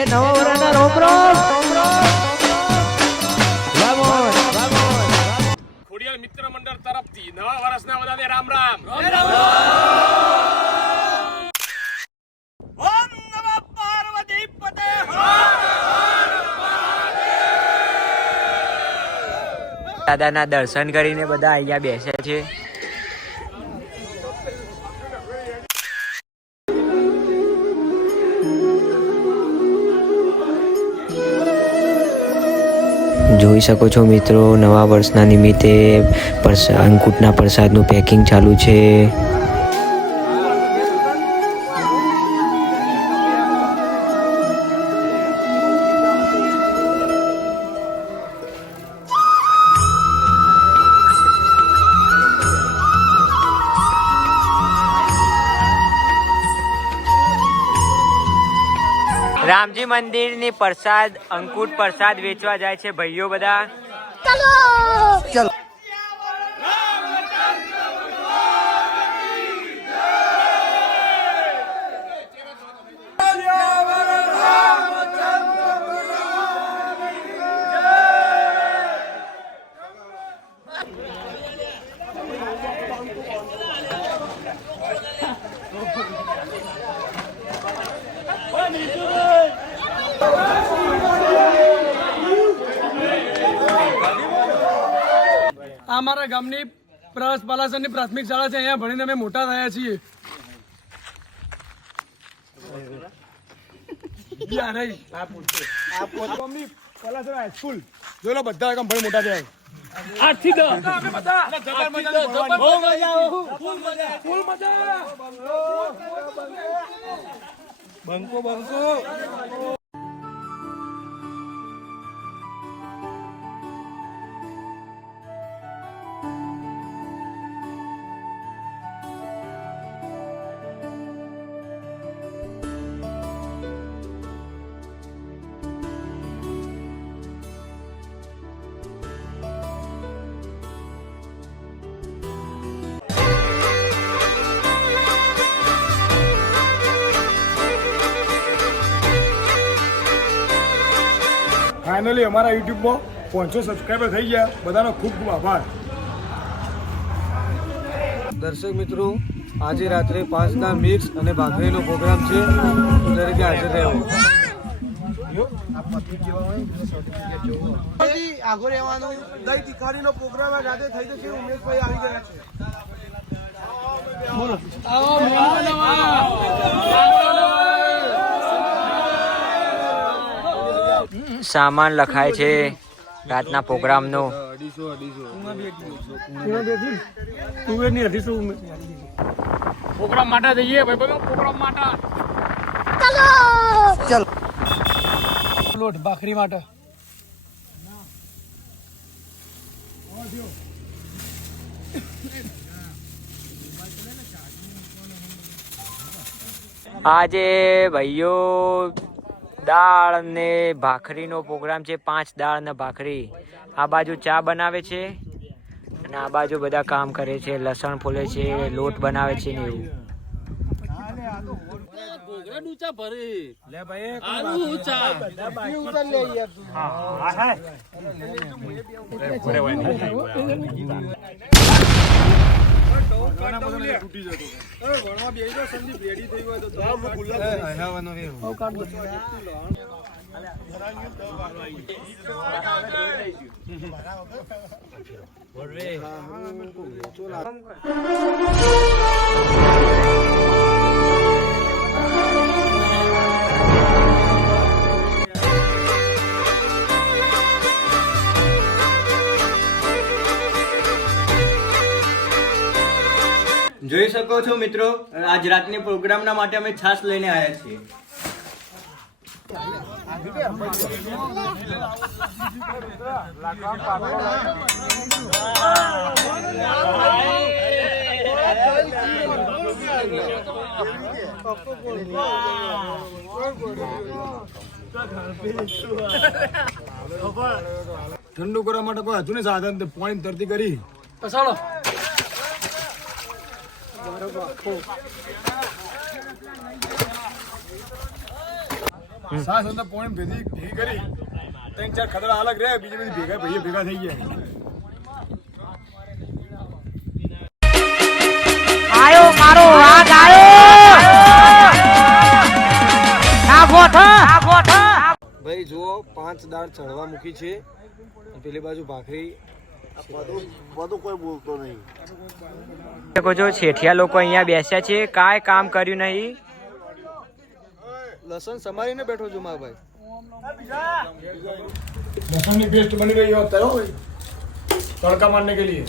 એ નવા વરાના રોમ રોમ ખોડિયાર મિત્ર મંડળ તરફથી નવા વર્ષના બધાને રામ રામ. ઓમ નમઃ પાર્વતી પતે. દાદાના દર્શન કરીને બધા અહીંયા બેસે છે. જોઈ શકો છો મિત્રો, નવા વર્ષના નિમિત્તે અંકુટના પ્રસાદનું પેકિંગ ચાલુ છે. રામજી મંદિરની પ્રસાદ અંકુટ પ્રસાદ વેચવા જાય છે ભાઈઓ બધા. ચલો અમારા ગામની બાલાસરની પ્રાથમિક શાળા છે. અહીંયા ભણીને અમે મોટા થયા છીએ. હાઈસ્કૂલ જોઈ લો, બધા એકમ ભણી મોટા થયા. બંકો ફાઇનલી અમારા યુટ્યુબમાં 500 સબસ્ક્રાઈબર થઈ ગયા. બધાનો ખૂબ ખૂબ આભાર. દર્શક મિત્રો, આજે રાત્રે 5ના મિક્સ અને ભાખરીનો પ્રોગ્રામ છે, તો દરેકે હાજર રહેવો. આગળ રહેવાનું. દહીં તીખારીનો પ્રોગ્રામ રાતે થઈ જશે. ઉમેશભાઈ આવી ગયા છે. બોલો. સામાન લખાય છે રાતના પ્રોગ્રામનો. પ્રોગ્રામ માટે જઈએ ભાઈ, પ્રોગ્રામ માટે. ચાલો લોટ ભાખરી માટે. આજે ભાઈઓ દાળ ને ભાખરીનો પ્રોગ્રામ છે. 5 દાળ ને ભાખરી. આ બાજુ ચા બનાવે છે અને આ બાજુ બધા કામ કરે છે. લસણ ફોલે છે, લોટ બનાવે છે ને એવું. જોઈ શકો છો મિત્રો, આજ રાતની પ્રોગ્રામના માટે અમે છાશ લઈને આવ્યા છીએ. ઠંડુ કરવા માટે કોઈ હતું ને સાધન, પાણી તરતી કરી પસાડો. સાસ અંદર પોણી ભેગી કરી 3-4 ખદડા અલગ રહે, બીજી બધી ભેગા થઈ ગયા. આયો મારો વાઘ આયો. ભાઈ જુઓ 5 દાળ ચડવા મૂકી છે, પેલી બાજુ ભાખરી. શકો છો શેઠિયા લોકો અહીંયા બેસ્યા છે, કાંઈ કામ કર્યું નહીં. લસણ સમારીને બેઠો છું મારા ભાઈ. लहसुन की पेस्ट बनी रही होता है भाई तड़का मारने के लिए.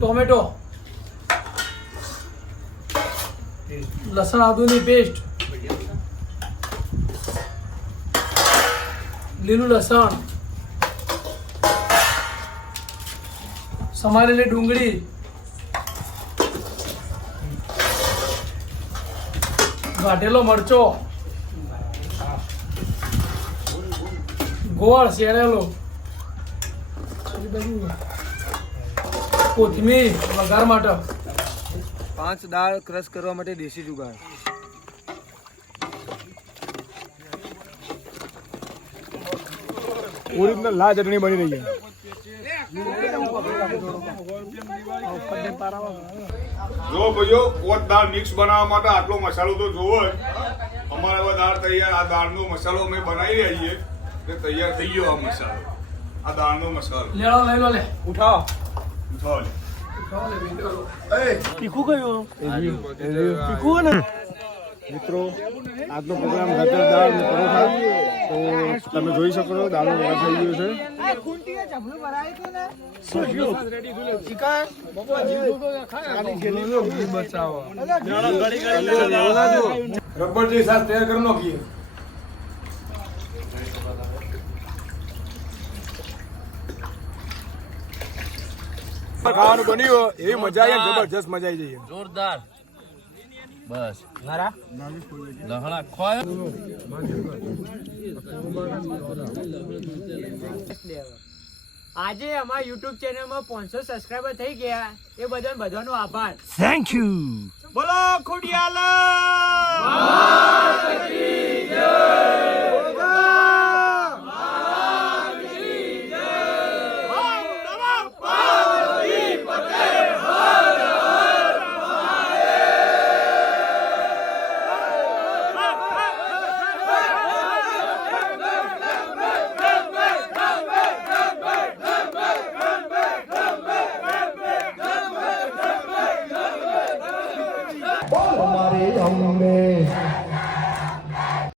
टोमेटो, लसन आदूनी पेस्ट, લીલું લસણ, સમારેલી ડુંગળી, વાટેલો મરચો, ગોળ શેરેલો, કોથમીર વઘાર માટે. 5 દાળ ક્રશ કરવા માટે દેશી જુગાડ. ओरिजिनल ला चटनी बनी रही है. જો ભાઈઓ પોત દાળ મિક્સ બનાવવા માટે આટલો મસાલો તો જોવો જ. અમારે હવે દાળ તૈયાર. આ દાળનો મસાલો અમે બનાવી રહ્યા છીએ એટલે તૈયાર થઈ ગયો આ મસાલો. આ દાળનો મસાલો લેળો લઈ લો લે. ઉઠાવો લે. મિત્રો આજનો પ્રોગ્રામ ગટર દાળ અને પરોઠા. તો તમે જોઈ શકો છો દાળનો વઘાર થઈ ગયો છે. રબર જેવી સાસ તૈયાર કરી નાખીએ. ખાવાનું બન્યું એવી મજા આવી, જબરજસ્ત મજા આવી જઈએ. જોરદાર. બસ લહણા ખોય. આજે અમારા યુટ્યુબ ચેનલમાં 500 સબસ્ક્રાઇબર થઈ ગયા, એ બધાનો આભાર. Thank you. બોલો ખોડિયાલા. અમારી અંબે